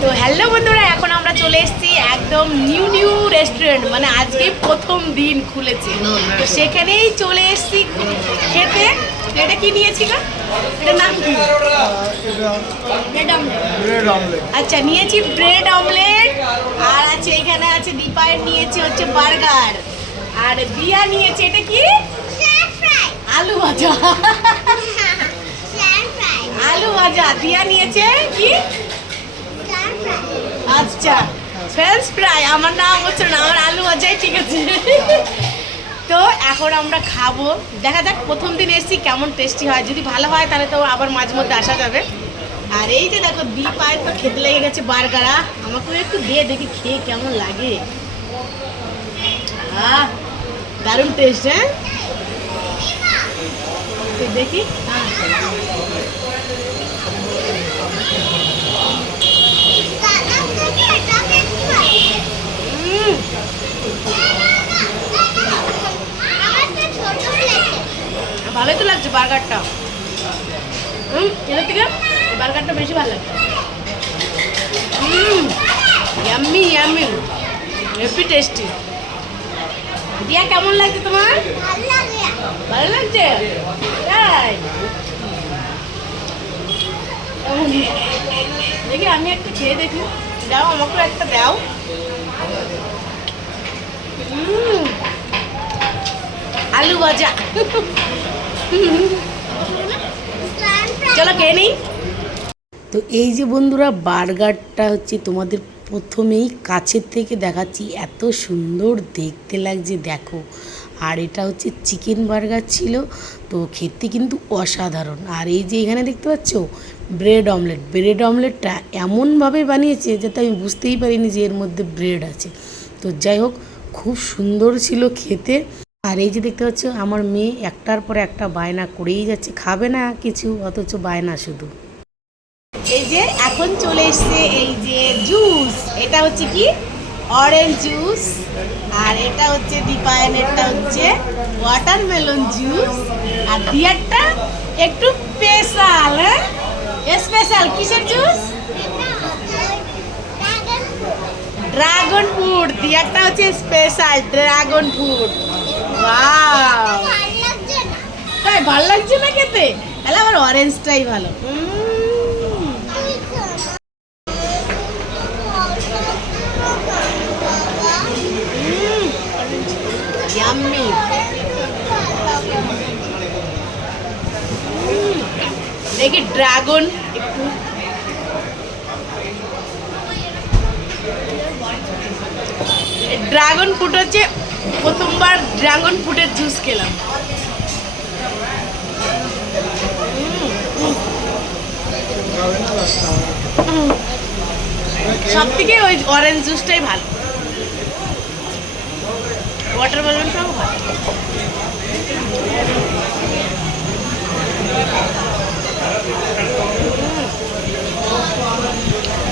তো হ্যালো বন্ধুরা, এখন আমরা চলে এসেছি একদম নিউ রেস্টুরেন্ট, মানে আজকে প্রথম দিন খুলেছে, তো সেখানেই চলে এসেছি খেতে। এটা কি নিয়েছি গো? এটার নাম কি? Bread omelette. আচ্ছা, নিয়েছি ব্রেড অমলেট, আর আছে এখানে আছে দীপায়ের নিয়েছি হচ্ছে বার্গার, আর দিয়া নিয়েছে এটা কি আলু ভাজা। আলু ভাজা দিয়া নিয়েছে কি? আচ্ছা, ফ্রেঞ্চ ফ্রাই। আমার নাম হচ্ছে না, আমার আলু ভাজাই ঠিক আছে। তো এখন আমরা খাবো, দেখা যাক প্রথম দিন এসেছি কেমন টেস্টি হয়। যদি ভালো হয় তাহলে তো আবার মাঝে মধ্যে আসা যাবে। আর এই যে দেখো দীপায়ের তো খেতে লেগে গেছে বার্গারা, আমাকেও একটু দিয়ে দেখি খেয়ে কেমন লাগে। দারুণ টেস্ট। হ্যাঁ, দেখি। ভালোই তো লাগছে বার্গারটা। এর থেকে বার্গারটা বেশি ভালো লাগছে। Yummy yummy, heavy tasty. দিয়া কেমন লাগছে তোমার? ভালো লাগছে। তাই দেখি আমি একটা খেয়ে দেখি। দাও, আমাকেও একটা দাও। আলু ভাজা। চলো খেয়ে নিই। তো এই যে বন্ধুরা, বার্গারটা হচ্ছে তোমাদের প্রথমেই কাছের থেকে দেখাচ্ছি, এত সুন্দর দেখতে লাগছে দেখো। আর এটা হচ্ছে চিকেন বার্গার ছিল, তো খেতে কিন্তু অসাধারণ। আর এই যে এখানে দেখতে পাচ্ছ ব্রেড অমলেট, ব্রেড অমলেটটা এমনভাবে বানিয়েছে যাতে আমি বুঝতেই পারিনি যে এর মধ্যে ব্রেড আছে। তো যাই হোক, খুব সুন্দর ছিল খেতে। আর এই যে দেখতে পাচ্ছ আমার মেয়ে একটার পর একটা বায়না করেই যাচ্ছে, খাবে না কিছু অথচ বায়না শুধু। এই যে এখন চলে এসছে এই যে জুস, এটা হচ্ছে কি অরেঞ্জ জুস, আর এটা হচ্ছে দীপায়নেরটা হচ্ছে ওয়াটারমেলন জুস, আর দিয়ারটা একটু স্পেশাল। হ্যাঁ, স্পেশাল কিসের জুস? Dragon fruit. দিয়ারটা হচ্ছে স্পেশাল ড্রাগন ফ্রুট। ওয়াও, তাই ভালো লাগছে না খেতে? তাহলে আমার অরেঞ্জটাই ভালো। ইয়াম্মি। দেখি ড্রাগন একটু। ড্রাগন ফ্রুট হচ্ছে প্রথমবার ড্রাগন ফ্রুটের জুস খেলাম। সব থেকে ওই অরেঞ্জ জুসটাই ভালো, ওয়াটারমেলনটাও ভালো।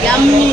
ইয়াম্মি।